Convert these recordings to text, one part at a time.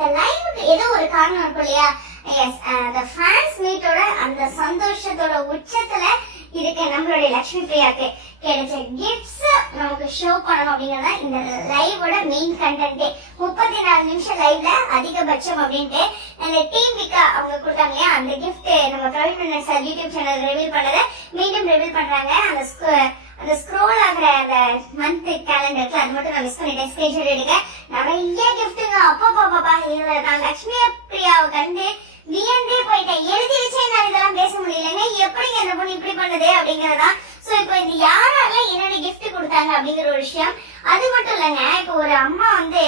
இந்த லைவுக்கு ஏதோ ஒரு காரணம் இருக்கும் இல்லையா? எஸ், அந்த ஃபேன்ஸ் மீட்டோட அந்த சந்தோஷத்தோட உச்சத்துல இருக்க நம்மளுடைய லட்சுமி பிரியாக்கு கிடைச்ச கிஃப்ட்ஸ் நமக்கு ஷோ பண்ணணும் அப்படிங்கறத இந்த லைவோட மெயின் கண்டென்ட். 34 நிமிஷம் லைவ்ல அதிகபட்சம் அப்படின்ட்டு அந்த டீம் விக்கா அவங்க கொடுத்தாங்க இல்லையா, அந்த கிஃப்ட் நம்ம Praveen sir YouTube channel reveal பண்ணதை மீண்டும் ரிவீல் பண்றாங்க. அந்த ஸ்க்ரோல் ஆகிற அந்த மந்த் கேலண்டருக்கு அது மட்டும் நான் மிஸ் பண்ணிட்டேன், ஸ்கிரீன்ஷாட் எடுக்க. நிறைய கிஃப்ட்டுங்க. அப்பா இதுல நான் லட்சுமி பிரியாவை கண்டு வியந்தே போயிட்டேன். எழுதி வச்சே நான் இதெல்லாம் பேச முடியலங்க. எப்படிங்க இந்த பொண்ணு இப்படி பண்ணுது அப்படிங்கறதா. சோ இப்போ இது யாரெல்லாம் என்னென்ன கிஃப்ட் கொடுத்தாங்க அப்படிங்கிற ஒரு விஷயம். அது மட்டும் இல்லைங்க, இப்போ ஒரு அம்மா வந்து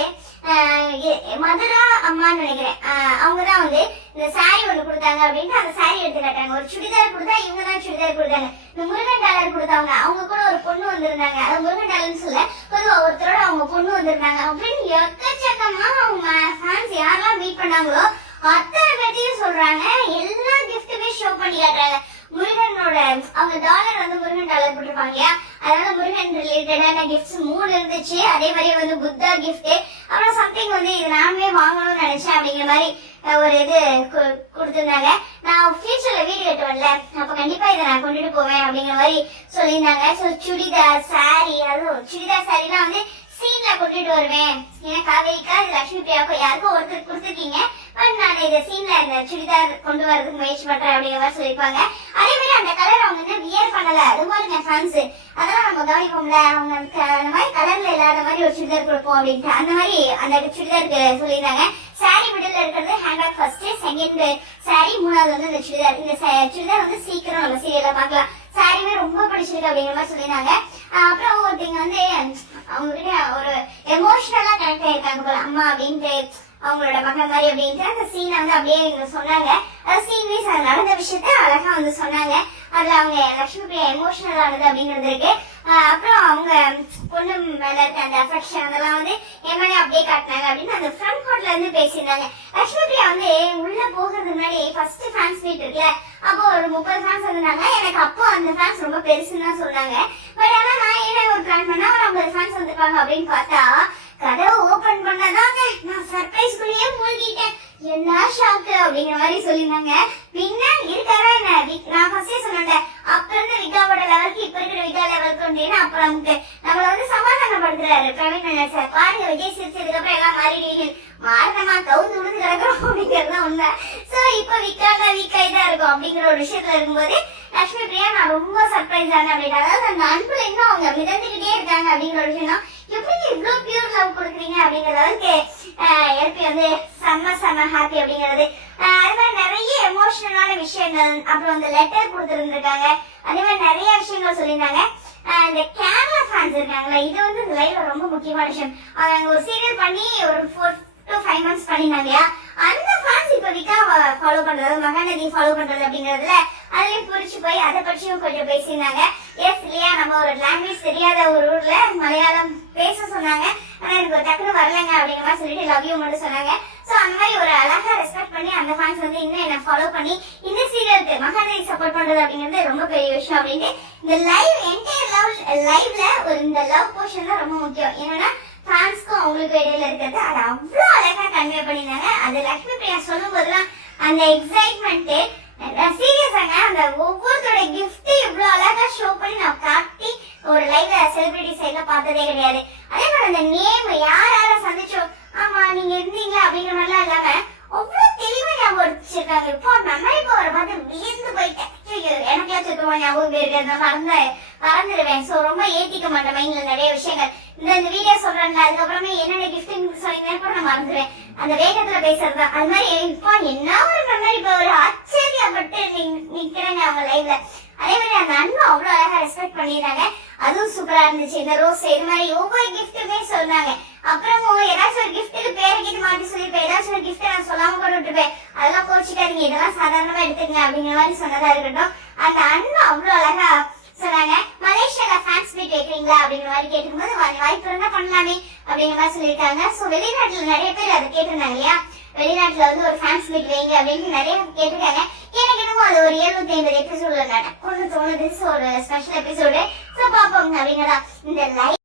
மதுரா அம்மான்னு நினைக்கிறேன், அவங்கதான் வந்து இந்த சாரி ஒண்ணு கொடுத்தாங்க அப்படின்ட்டு அந்த சாரி எடுத்து காட்டாங்க. ஒரு சுடிதார் கொடுத்தா இவங்க தான் சுடிதார் கொடுத்தாங்க. இந்த முருகன் டாலர் கொடுத்தவங்க அவங்க கூட ஒரு பொண்ணு வந்திருந்தாங்க. அது முருகன் டாலர்னு சொல்ல, பொதுவா ஒருத்தரோட அவங்க பொண்ணு வந்திருந்தாங்க அப்படின்னு எக்கச்சக்கமா அவங்க ஃபேன்ஸ் யாரெல்லாம் மீட் பண்ணாங்களோ அத்தனை பேர்த்தையும் சொல்றாங்க. எல்லா கிஃப்ட்டுமே ஷோ பண்ணி காட்டுறாங்க. முருகனோட அவங்க டாலர் வந்து முருகன் டாலர் போட்டிருப்பாங்க இல்லையா, அதனால முருகன் ரிலேட்டடான கிஃப்ட்ஸ் 3 இருந்துச்சு. அதே மாதிரி வந்து புத்தா கிஃப்ட், அப்புறம் சம்திங் வந்து இது நானுமே வாங்கணும்னு நினைச்சேன் அப்படிங்கிற மாதிரி ஒரு இது கொடுத்திருந்தாங்க. நான் ஃபியூச்சர்ல வீடு கட்டுவேன்ல, அப்ப கண்டிப்பா இதை நான் கொண்டுட்டு போவேன் அப்படிங்கிற மாதிரி சொல்லியிருந்தாங்க. ஸோ சுடிதார் சாரி, அதுவும் சுடிதார் சாரிலாம் வந்து சீன்ல கொண்டுட்டு வருவேன். ஏன்னா காவேரிக்கா இது லட்சுமி பிரியாவுக்கும் யாருக்கும் ஒருத்தர் கொடுத்துருக்கீங்க, பட் நான் இந்த சீன்ல இந்த சுடிதார் கொண்டு வரதுக்கு முயற்சி பண்றேன் அப்படிங்கிற மாதிரி சொல்லியிருப்பாங்க. அதே மாதிரி அந்த கலர் அவங்க என்ன வியர் பண்ணல, அது மாதிரி ஃபேன்ஸ் அதெல்லாம் நம்ம கவனிப்போம்ல, அவங்க அந்த மாதிரி கலர்ல இல்லாத மாதிரி ஒரு சுடிதார் கொடுப்போம் அப்படின்ட்டு அந்த மாதிரி அந்த சுடிதாருக்கு சொல்லியிருந்தாங்க. சாரி மிடில் இருக்கிறது ஹேண்ட்பேக் ஃபர்ஸ்ட், செகண்ட் சாரி, மூணாவது வந்து இந்த சுடிதார். இந்த சுடிதார் வந்து சீக்கிரம் நம்ம சீரியல்ல பாக்கலாம். சாரியுமே ரொம்ப பிடிச்சிருக்கு அப்படிங்கிற மாதிரி சொல்லியிருந்தாங்க. அப்புறம் ஒருத்தங்க வந்து அவங்க கிட்ட ஒரு எமோஷனலா கனெக்ட் ஆயிருக்காங்க போல, அம்மா அப்படின்ட்டு அவங்களோட மகன் மாதிரி அப்படின்ட்டு அந்த சீனை வந்து அப்படியே சொன்னாங்க. சீன் வைஸ் நடந்த விஷயத்த அழகா வந்து சொன்னாங்க. அதுல அவங்க லட்சுமி பிரியா எமோஷனல் ஆனது அப்படிங்கிறது இருக்கு. அப்புறம் அவங்க பொண்ணு மேல இருக்க அந்த அஃபெக்ஷன் அதெல்லாம் வந்து எம்எல்ஏ அப்படியே காட்டினாங்க அப்படின்னு அந்த ஃப்ரண்ட் ஹாட்ல இருந்து பேசியிருந்தாங்க. லட்சுமி பிரியா வந்து உள்ள போகிறதுக்கு முன்னாடி ஃபர்ஸ்ட் ஃபேன்ஸ் மீட் இருக்குல்ல, அப்போ ஒரு 30 ஃபேன்ஸ் இருந்தாங்க. எனக்கு அப்போ அந்த ஃபேன்ஸ் ரொம்ப பெருசுன்னு தான் சொன்னாங்க. பட் ஆனா நான் என்ன ஒரு பிளான் பண்ணா ஒரு 50 ஃபேன்ஸ் வந்திருப்பாங்க அப்படின்னு பார்த்தா கதவை ஓபன் பண்ணதாங்க நான் சர்ப்ரைஸ் குள்ளேயே மூழ்கிட்டேன். என்ன ஷாக்கு அப்படிங்கிற மாதிரி சொல்லியிருந்தாங்க. பின்ன இருக்காரா என்ன, நான் ஃபர்ஸ்டே சொன்னேன், அப்ப இருந்து விகாவோட லெவலுக்கு இப்ப இருக்கிற விகா லெவலுக்கு வந்து அப்ப நமக்கு நம்மள வந்து சமாதானப்படுத்துறாரு பிரவீன் சார். பாருங்க விஜய் சிரிச்சதுக்கு அப்புறம் எல்லாம் மாறிடுவீங்க, மாறினமா கவுந்து விழுந்து கிடக்குறோம் அப்படிங்கறதுதான் உண்மை. சோ இப்ப விக்காக்கா வீக்கா இதா இருக்கும் அப்படிங்கிற ஒரு விஷயத்துல இருக்கும்போது லட்சுமி பிரியா நான் ரொம்ப சர்ப்ரைஸ் ஆனேன் அப்படின்னா, அதாவது அந்த அன்புல இன்னும் அவங்க மிதந்துகிட்டே இருக்காங்க அப்படிங்கிற ஒரு விஷயம். எப்படி இவ்வளவு பியூர் லவ் கொடுக்குறீங்க அப்படிங்கிற அளவுக்கு எழுப்பி வந்து செம்ம ஹாப்பி அப்படிங்கிறது. அது மாதிரி நிறைய எமோஷனலான விஷயங்கள், அப்புறம் அந்த லெட்டர் கொடுத்துருந்துருக்காங்க. அதே மாதிரி நிறைய விஷயங்கள் சொல்லியிருந்தாங்க. இந்த கேரளா ஃபேன்ஸ் இருக்காங்களா, இது வந்து இந்த லைவ்ல ரொம்ப முக்கியமான விஷயம். அவங்க ஒரு சீரியல் பண்ணி ஒரு 4 to 5 months பண்ணிருந்தாங்க இல்லையா, அந்த ஃபேன்ஸ் இப்ப விக்கா ஃபாலோ பண்றது, மகாநதி ஃபாலோ பண்றது அப்படிங்கறதுல அதுலயும் புரிச்சு போய் அதை பற்றியும் கொஞ்சம் பேசியிருந்தாங்க. எஸ் இல்லையா, நம்ம ஒரு லாங்குவேஜ் தெரியாத ஒரு ஊர்ல மலையாளம் பேச சொன்னாங்க, ஆனா எனக்கு ஒரு டக்குனு வரலங்க அப்படிங்கிற மாதிரி சொல்லிட்டு லவ் யூ மட்டும் சொன்னாங்க. சோ அந்த மாதிரி ஒரு அழகா ரெஸ்பெக்ட் பண்ணி அந்த ஃபேன்ஸ் வந்து இன்னும் என்ன ஃபாலோ பண்ணி இந்த சீரியலுக்கு மகாநதி சப்போர்ட் பண்றது அப்படிங்கிறது ரொம்ப பெரிய விஷயம் அப்படின்ட்டு இந்த லைவ் என்டையர் லைவ்ல ஒரு இந்த லவ் போர்ஷன் தான் ரொம்ப முக்கியம். என்னன்னா ஃபேன்ஸ்க்கும் அவங்களுக்கு இடையில இருக்கிறது அது அவ்வளவு அழகா கன்வே பண்ணிருந்தாங்க. அது லட்சுமி பிரியா சொல்லும் போதுலாம் அந்த எக்ஸைட்மெண்ட் சீரியஸாங்க, அந்த ஒவ்வொருத்தோட கிஃப்ட் இவ்வளவு அழகா ஷோ பண்ணி நான் காட்டி ஒரு லைவ்ல செலிபிரிட்டி சைட்ல பார்த்ததே கிடையாது. அதே மாதிரி அந்த நேம் யார சந்திச்சோம், ஆமா நீங்க இருந்தீங்க அப்படிங்கிற மாதிரிலாம் இல்லாம அவ்வளவு தெளிவா ஞாபகம் வச்சிருக்காங்க. இப்போ மெமரி பவர் பார்த்து வியந்து போயிட்டேன். எனக்கெல்லாம் சுத்தமா ஞாபகம் போயிருக்க மறந்துடுவேன். சோ ரொம்ப ஏத்திக்க மாட்டேன் மைண்ட்ல நிறைய விஷயங்கள். இந்த வீடியோ சொல்றேன்ல, அதுக்கப்புறமே என்னென்ன கிஃப்ட் சொன்னீங்க கூட நான் மறந்துடுவேன், அந்த வேகத்துல பேசுறதா. அது மாதிரி இப்போ என்ன ஒரு மெமரி பவர், ஆச்சரியப்பட்டு நிக்கிறேங்க அவங்க லைவ்ல. அதே மாதிரி அந்த அன்பு அவ்வளவு அழகா ரெஸ்பெக்ட் பண்ணிடுறாங்க. அதுவும் சூப்பரா இருந்துச்சு. இந்த ரோஸ் இது மாதிரி ஒவ்வொரு கிஃப்ட்டுமே சொன்னாங்க. அப்புறம் ஏதாச்சும் ஒரு கிஃப்ட்டுக்கு பேரை கேட்டு மாத்தி சொல்லிருப்பேன், ஏதாச்சும் ஒரு கிஃப்ட் நான் சொல்லாம கூட விட்டுருப்பேன், அதெல்லாம் கோச்சிக்காதீங்க, இதெல்லாம் சாதாரணமா எடுத்துக்கங்க அப்படிங்கிற மாதிரி சொன்னதா இருக்கட்டும். அந்த அன்பு அவ்வளவு அழகா சொன்னாங்க. மலேசியால ஃபேன்ஸ் மீட் வைக்கிறீங்களா அப்படிங்கிற மாதிரி கேட்டுக்கும்போது வாய்ப்பு இருந்தா பண்ணலாமே அப்படிங்கிற மாதிரி சொல்லியிருக்காங்க. சோ வெளிநாட்டுல நிறைய பேர் அதை கேட்டிருந்தாங்க இல்லையா, வெளிநாட்டுல வந்து ஒரு ஃபேன்ஸ் மீட் வைங்க அப்படின்னு நிறைய கேட்டிருக்காங்க. எனக்கு என்னமோ அது ஒரு 750 எபிசோட்ல நடக்கும்னு தோணுது. ஒரு ஸ்பெஷல் எபிசோடு. சோ பாப்போங்க அப்படிங்கிறதா இந்த லைவ்.